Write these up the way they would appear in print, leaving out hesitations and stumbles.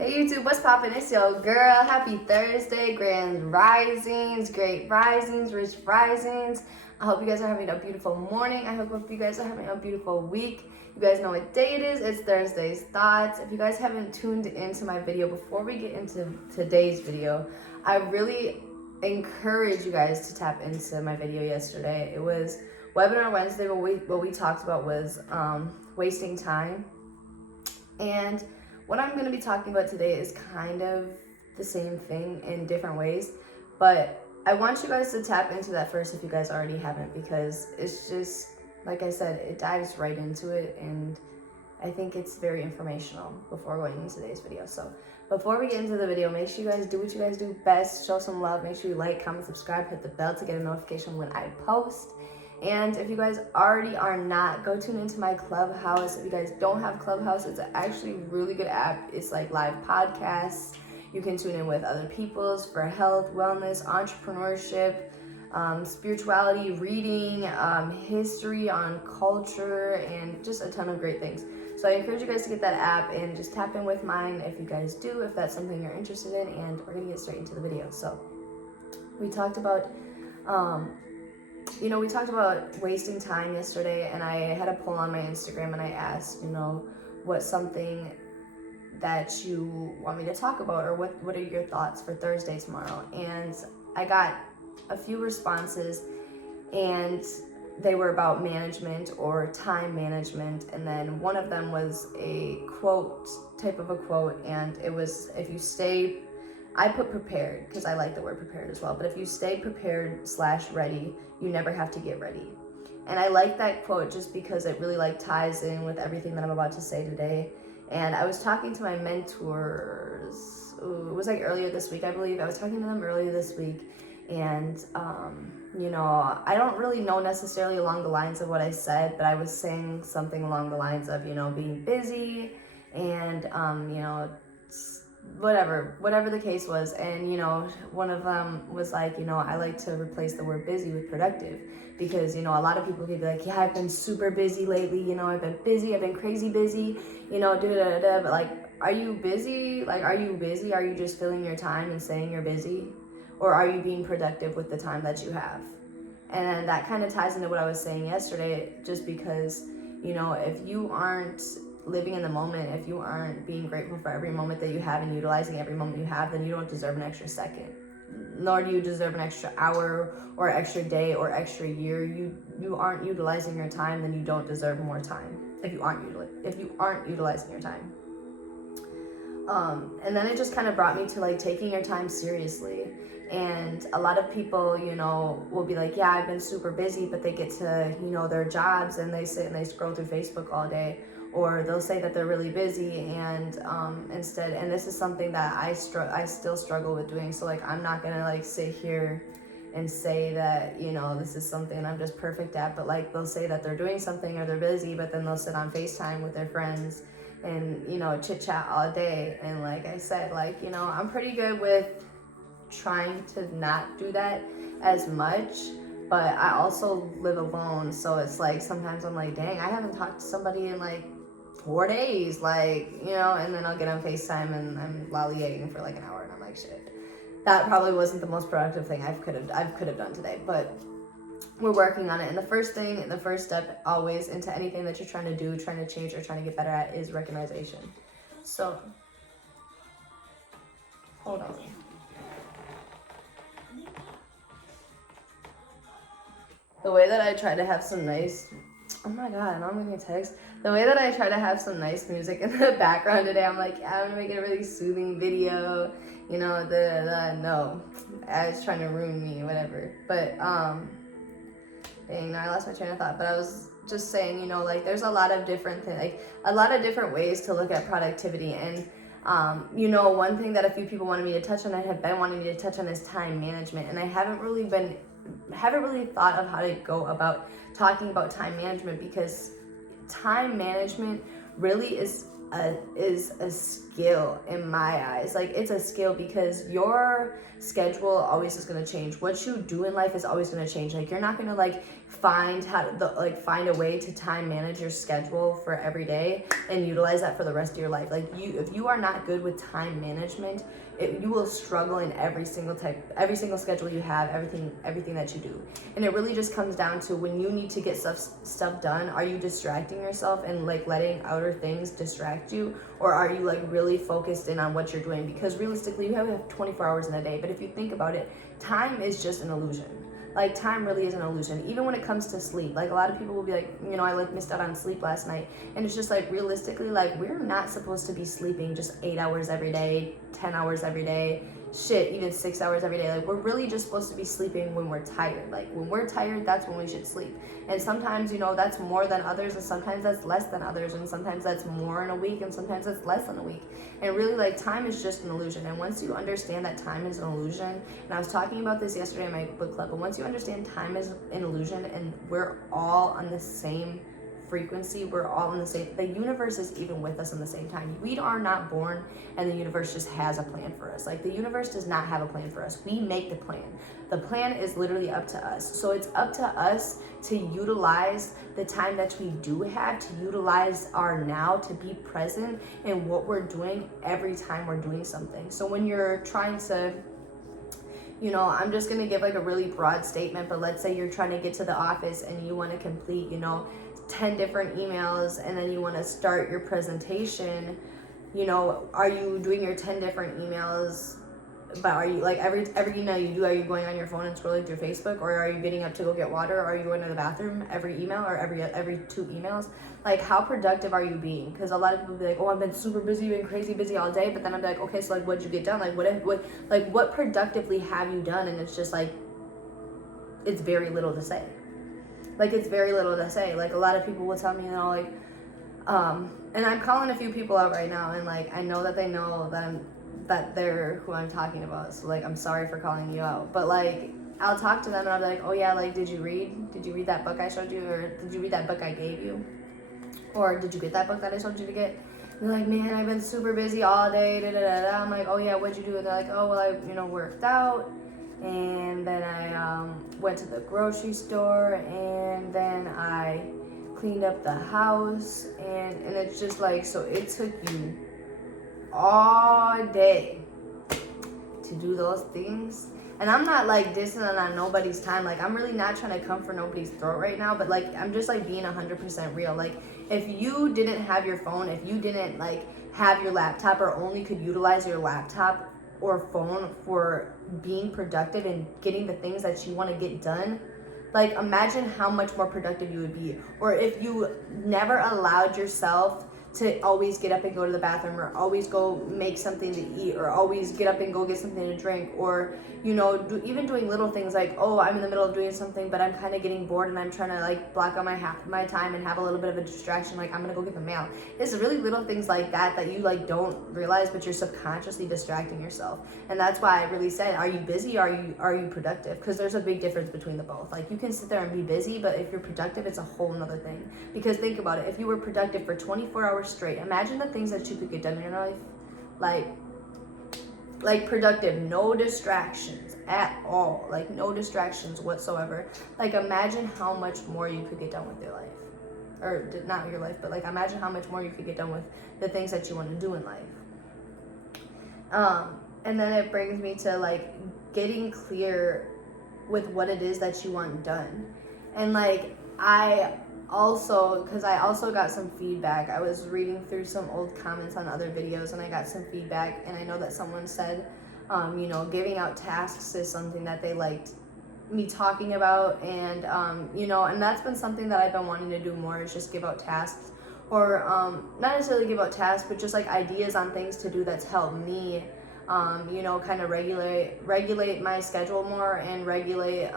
Hey YouTube, what's poppin'? It's your girl. Happy Thursday, grand risings, great risings, rich risings. I hope you guys are having a beautiful morning. I hope you guys are having a beautiful week. You guys know what day it is. It's Thursday's Thoughts. If you guys haven't tuned into my video, before we get into today's video, I really encourage you guys to tap into my video yesterday. It was Webinar Wednesday. What we talked about was wasting time. And what I'm going to be talking about today is kind of the same thing in different ways, but I want you guys to tap into that first if you guys already haven't, because it's just, like I said, it dives right into it, and I think it's very informational before going into today's video. So before we get into the video, make sure you guys do what you guys do best, show some love, make sure you like, comment, subscribe, hit the bell to get a notification when I post. And if you guys already are not, go tune into my Clubhouse. If you guys don't have Clubhouse, it's actually a really good app. It's like live podcasts. You can tune in with other people's for health, wellness, entrepreneurship, spirituality, reading, history on culture, and just a ton of great things. So I encourage you guys to get that app and just tap in with mine if you guys do, if that's something you're interested in. And we're gonna get straight into the video. So we talked about we talked about wasting time yesterday, and I had a poll on my Instagram, and I asked, what's something that you want me to talk about, or what are your thoughts for Thursday tomorrow? And I got a few responses, and they were about management or time management. And then one of them was a type of a quote, and it was, if you stay, I put prepared because I like the word prepared as well, but if you stay prepared / ready, you never have to get ready. And I like that quote just because it really ties in with everything that I'm about to say today. And I was talking to my mentors, it was like earlier this week, I believe. I was talking to them earlier this week, and I don't really know necessarily along the lines of what I said, but I was saying something along the lines of, being busy and, whatever the case was. And one of them was like, I like to replace the word busy with productive, because a lot of people could be like, yeah, I've been super busy lately, I've been busy, I've been crazy busy, but like, are you busy? Like, are you busy? Are you just filling your time and saying you're busy? Or are you being productive with the time that you have? And that kind of ties into what I was saying yesterday, just because if you aren't living in the moment, if you aren't being grateful for every moment that you have and utilizing every moment you have, then you don't deserve an extra second, nor do you deserve an extra hour or extra day or extra year. You aren't utilizing your time, then you don't deserve more time if you aren't utilizing your time. And then it just kind of brought me to taking your time seriously. And a lot of people, will be like, yeah, I've been super busy, but they get to, their jobs and they sit and they scroll through Facebook all day. Or they'll say that they're really busy, and instead, and this is something that I still struggle with doing. So I'm not gonna sit here and say that this is something I'm just perfect at, but they'll say that they're doing something or they're busy, but then they'll sit on FaceTime with their friends and chit chat all day. And like I said, I'm pretty good with trying to not do that as much. But I also live alone, so it's sometimes I'm like, dang, I haven't talked to somebody in 4 days, and then I'll get on FaceTime and I'm lollygagging for an hour, and I'm like, shit, that probably wasn't the most productive thing I could have done today. But we're working on it, and the first step always into anything that you're trying to do, trying to change, or trying to get better at is recognition. So hold on. The way that I try to have some nice, oh my god, now I'm getting a text. The way that I try to have some nice music in the background today, I'm like, yeah, I'm gonna make it a really soothing video, no, I was trying to ruin me, whatever. But, dang, I lost my train of thought, but I was just saying, there's a lot of different things, a lot of different ways to look at productivity. And, one thing that a few people wanted me to touch on, I have been wanting me to touch on, is time management. And I haven't really thought of how to go about talking about time management, because time management really is a skill in my eyes. Like, it's a skill because your schedule always is going to change. What you do in life is always going to change. Like, you're not going to like find a way to time manage your schedule for every day and utilize that for the rest of your life. Like, if you are not good with time management, you will struggle in every single schedule you have, everything that you do. And it really just comes down to when you need to get stuff done, are you distracting yourself and like letting outer things distract you, or are you like really focused in on what you're doing? Because realistically, you have 24 hours in a day, but if you think about it, time is just an illusion. Like, time really is an illusion. Even when it comes to sleep, like a lot of people will be like, you know, I like missed out on sleep last night, and it's just like, realistically, like, we're not supposed to be sleeping just 8 hours every day, 10 hours every day, shit, even 6 hours every day. Like, we're really just supposed to be sleeping when we're tired. Like, when we're tired, that's when we should sleep. And sometimes, you know, that's more than others, and sometimes that's less than others, and sometimes that's more in a week, and sometimes that's less than a week. And really, like, time is just an illusion. And once you understand that time is an illusion, and I was talking about this yesterday in my book club, but once you understand time is an illusion and we're all on the same frequency, we're all in the same, the universe is even with us in the same time. We are not born and the universe just has a plan for us. Like, the universe does not have a plan for us. We make the plan. The plan is literally up to us. So it's up to us to utilize the time that we do have, to utilize our now, to be present in what we're doing every time we're doing something. So when you're trying to, you know, I'm just going to give like a really broad statement, but let's say you're trying to get to the office and you want to complete, you know, 10 different emails, and then you want to start your presentation. You know, are you doing your 10 different emails, but are you like every email you do, are you going on your phone and scrolling through Facebook, or are you getting up to go get water, or are you going to the bathroom every email, or every 2 emails? Like, how productive are you being? Because a lot of people be like, oh, I've been super busy, been crazy busy all day, but then I'm like, okay, so like, what'd you get done? Like, what productively have you done? And it's just like, it's very little to say. Like, it's very little to say. Like, a lot of people will tell me, you know, like, and I'm calling a few people out right now, and like, I know that they know that they're who I'm talking about. So like, I'm sorry for calling you out, but like, I'll talk to them and I'll be like, oh yeah, like, did you read that book I showed you, or did you read that book I gave you, or did you get that book that I told you to get? And they're like, man, I've been super busy all day, da da da da. I'm like, oh yeah, what'd you do? And they're like, oh well, I, you know, worked out, and then I went to the grocery store, and then I cleaned up the house, and it's just like, so it took you all day to do those things. And I'm not like dissing on nobody's time. Like, I'm really not trying to come for nobody's throat right now, but like, I'm just like being 100% real. Like, if you didn't have your phone, if you didn't like have your laptop, or only could utilize your laptop or phone for being productive and getting the things that you want to get done, like, imagine how much more productive you would be. Or if you never allowed yourself to always get up and go to the bathroom, or always go make something to eat, or always get up and go get something to drink, or, you know, even doing little things like, oh, I'm in the middle of doing something, but I'm kind of getting bored and I'm trying to like block out my time and have a little bit of a distraction, like I'm gonna go get the mail. It's really little things like that you like don't realize, but you're subconsciously distracting yourself. And that's why I really said, are you busy, are you productive? Because there's a big difference between the both. Like, you can sit there and be busy, but if you're productive, it's a whole nother thing. Because think about it, if you were productive for 24 hours straight, imagine the things that you could get done in your life. Like productive, no distractions at all, like no distractions whatsoever. Like, imagine how much more you could get done with your life, or not your life, but like, imagine how much more you could get done with the things that you want to do in life. And then it brings me to like getting clear with what it is that you want done. And like, because I also got some feedback. I was reading through some old comments on other videos, and I got some feedback, and I know that someone said, you know, giving out tasks is something that they liked me talking about, and you know, and that's been something that I've been wanting to do more, is just give out tasks, or not necessarily give out tasks, but just like ideas on things to do that's helped me, you know, kind of regulate my schedule more, and regulate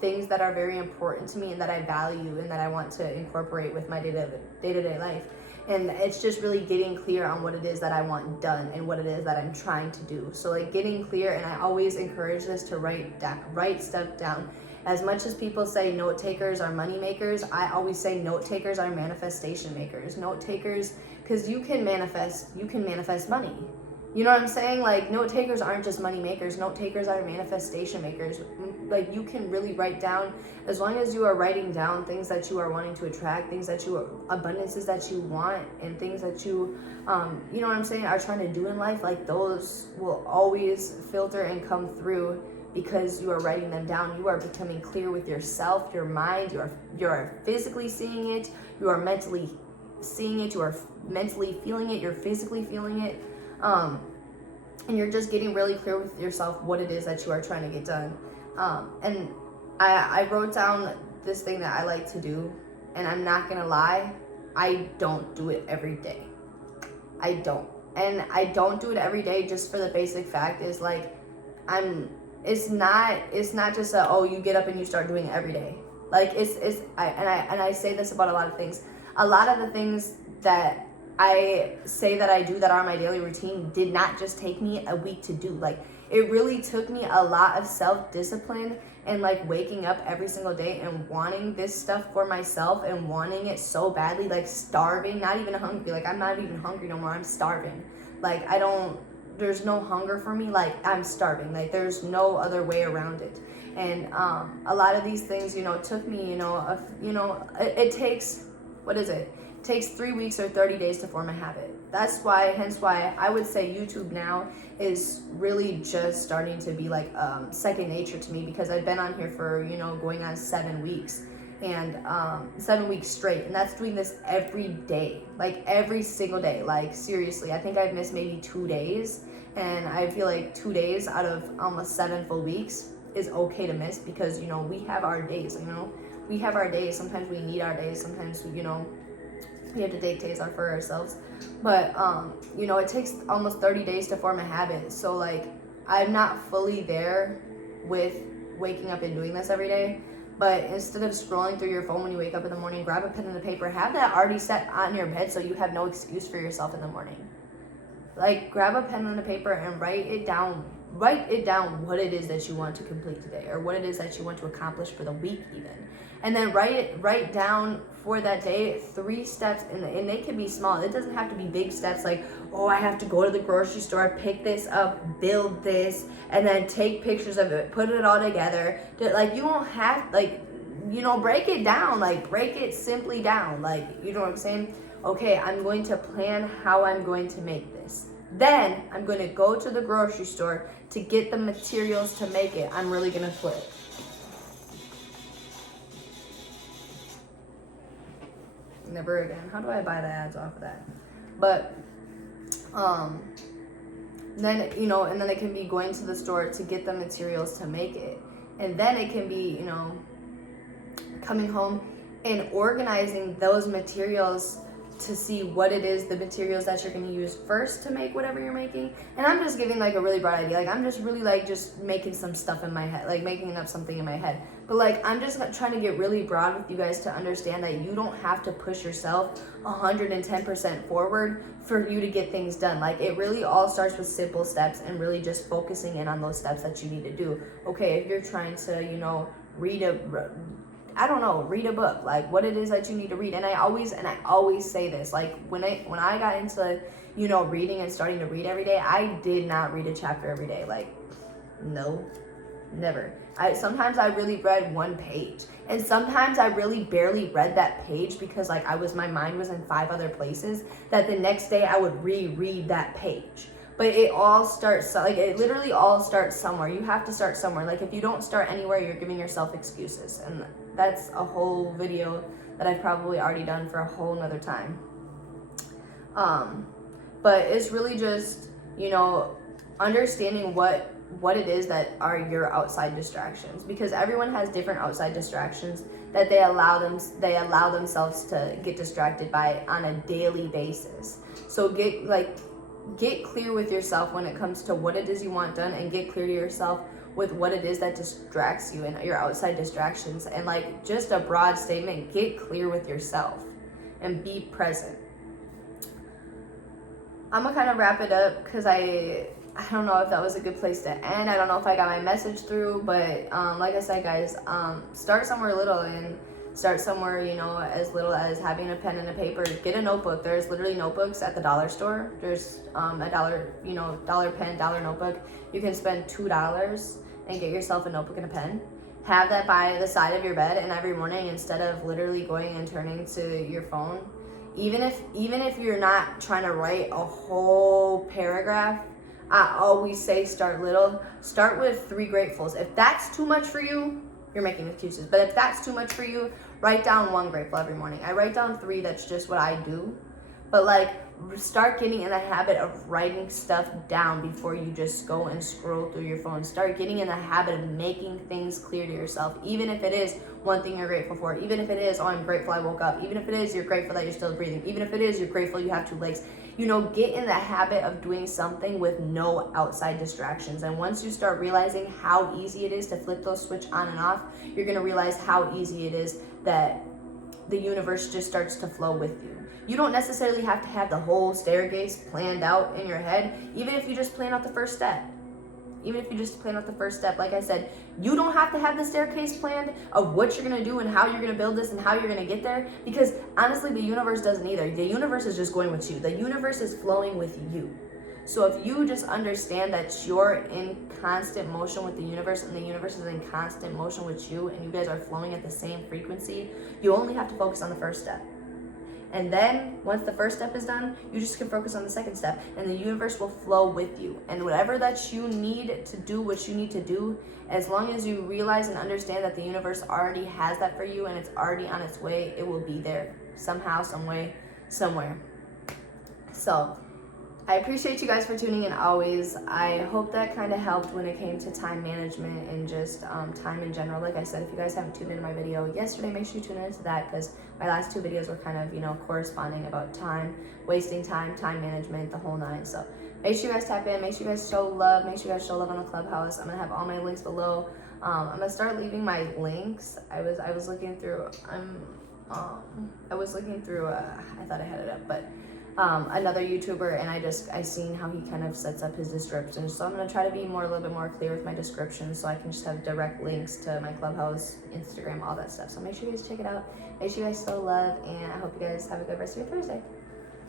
things that are very important to me and that I value and that I want to incorporate with my day-to-day life. And it's just really getting clear on what it is that I want done and what it is that I'm trying to do. So like, getting clear, and I always encourage this, to write stuff down. As much as people say note takers are money makers, I always say note takers are manifestation makers. Note takers, because you can manifest money. You know what I'm saying? Like, note takers aren't just money makers. Note takers are manifestation makers. Like, you can really write down, as long as you are writing down things that you are wanting to attract, abundances that you want, and things that you, you know what I'm saying, are trying to do in life, like, those will always filter and come through because you are writing them down. You are becoming clear with yourself, your mind. You are physically seeing it. You are mentally seeing it. You are mentally feeling it. You're physically feeling it. And you're just getting really clear with yourself what it is that you are trying to get done. And I wrote down this thing that I like to do, and I'm not gonna lie, I don't do it every day. I don't. And I don't do it every day just for the basic fact is like, it's not just a, oh, you get up and you start doing it every day. Like, I say this about a lot of things. A lot of the things that I say that I do that are my daily routine did not just take me a week to do. Like, it really took me a lot of self-discipline and like waking up every single day and wanting this stuff for myself and wanting it so badly, like starving, not even hungry. Like, I'm not even hungry no more. I'm starving. Like, there's no hunger for me. Like, I'm starving. Like, there's no other way around it. And a lot of these things, you know, it took me, it takes, what is it? It takes 3 weeks or 30 days to form a habit. Hence why I would say YouTube now is really just starting to be like second nature to me, because I've been on here for, going on 7 weeks, and 7 weeks straight, and that's doing this every day, like every single day. Like, seriously, I think I've missed maybe 2 days, and I feel like 2 days out of almost 7 full weeks is okay to miss, because we have our days. We have our days. Sometimes we need our days. Sometimes we have to take days off for ourselves. But it takes almost 30 days to form a habit. So like, I'm not fully there with waking up and doing this every day. But instead of scrolling through your phone when you wake up in the morning, grab a pen and a paper. Have that already set on your bed so you have no excuse for yourself in the morning. Like, grab a pen and a paper and write it down. Write it down what it is that you want to complete today, or what it is that you want to accomplish for the week even. And then write down for that day 3 steps, and they can be small. It doesn't have to be big steps like, oh, I have to go to the grocery store, pick this up, build this, and then take pictures of it, put it all together. Like, you won't have, like, break it down, like, break it simply down. Like, you know what I'm saying? Okay, I'm going to plan how I'm going to make this. Then I'm going to go to the grocery store to get the materials to make it. I'm really going to flip. Never again. How do I buy the ads off of that? But then and then it can be going to the store to get the materials to make it, and then it can be coming home and organizing those materials to see what it is, the materials that you're going to use first to make whatever you're making. And I'm just giving like a really broad idea. Like, I'm just really like just making some stuff in my head, like making up something in my head. But like, I'm just trying to get really broad with you guys to understand that you don't have to push yourself 110% forward for you to get things done. Like, it really all starts with simple steps and really just focusing in on those steps that you need to do. Okay, if you're trying to, read a book, like what it is that you need to read. And I always say this, like when I got into, reading and starting to read every day, I did not read a chapter every day. Like, no, never. Sometimes I really read 1 page, and sometimes I really barely read that page because like my mind was in 5 other places, that the next day I would reread that page. But it all starts, like, it literally all starts somewhere. You have to start somewhere. Like, if you don't start anywhere, you're giving yourself excuses. And that's a whole video that I've probably already done for a whole nother time. But it's really just, understanding what it is that are your outside distractions. Because everyone has different outside distractions that they allow themselves to get distracted by on a daily basis. So get clear with yourself when it comes to what it is you want done, and get clear to yourself with what it is that distracts you and your outside distractions. And like, just a broad statement, get clear with yourself and be present. I'm gonna kind of wrap it up because I I don't know if that was a good place to end. I don't know if I got my message through, but like I said, guys, start somewhere little and start somewhere, you know, as little as having a pen and a paper. Get a notebook. There's literally notebooks at the dollar store. There's a dollar, you know, dollar pen, dollar notebook. You can spend $2 and get yourself a notebook and a pen. Have that by the side of your bed, and every morning, instead of literally going and turning to your phone, even if you're not trying to write a whole paragraph, I always say start little. Start with 3 gratefuls. If that's too much for you, you're making excuses. But if that's too much for you, write down 1 grateful every morning. I write down 3. That's just what I do. But like, start getting in the habit of writing stuff down before you just go and scroll through your phone. Start getting in the habit of making things clear to yourself, even if it is one thing you're grateful for, even if it is, oh, I'm grateful I woke up, even if it is, you're grateful that you're still breathing, even if it is, you're grateful you have 2 legs. You know, get in the habit of doing something with no outside distractions. And once you start realizing how easy it is to flip those switch on and off, you're going to realize how easy it is that the universe just starts to flow with you. You don't necessarily have to have the whole staircase planned out in your head, even if you just plan out the first step. Even if you just plan out the first step. Like I said, you don't have to have the staircase planned of what you're going to do and how you're going to build this and how you're going to get there, because honestly, the universe doesn't either. The universe is just going with you. The universe is flowing with you. So if you just understand that you're in constant motion with the universe and the universe is in constant motion with you, and you guys are flowing at the same frequency, you only have to focus on the first step. And then once the first step is done, you just can focus on the second step, and the universe will flow with you. And whatever that you need to do, what you need to do, as long as you realize and understand that the universe already has that for you and it's already on its way, it will be there somehow, some way, somewhere. So I appreciate you guys for tuning in always. I hope that kind of helped when it came to time management and just time in general. Like I said, if you guys haven't tuned into my video yesterday, make sure you tune into that, because my last 2 videos were kind of, you know, corresponding about time, wasting time, time management, the whole 9. So make sure you guys tap in, make sure you guys show love, make sure you guys show love on the Clubhouse. I'm gonna have all my links below. I'm gonna start leaving my links. I was looking through, I thought I had it up, but another YouTuber, and I seen how he kind of sets up his description. So I'm gonna try to be a little bit more clear with my description, so I can just have direct links to my Clubhouse, Instagram, all that stuff. So make sure you guys check it out. Make sure you guys show love, and I hope you guys have a good rest of your Thursday.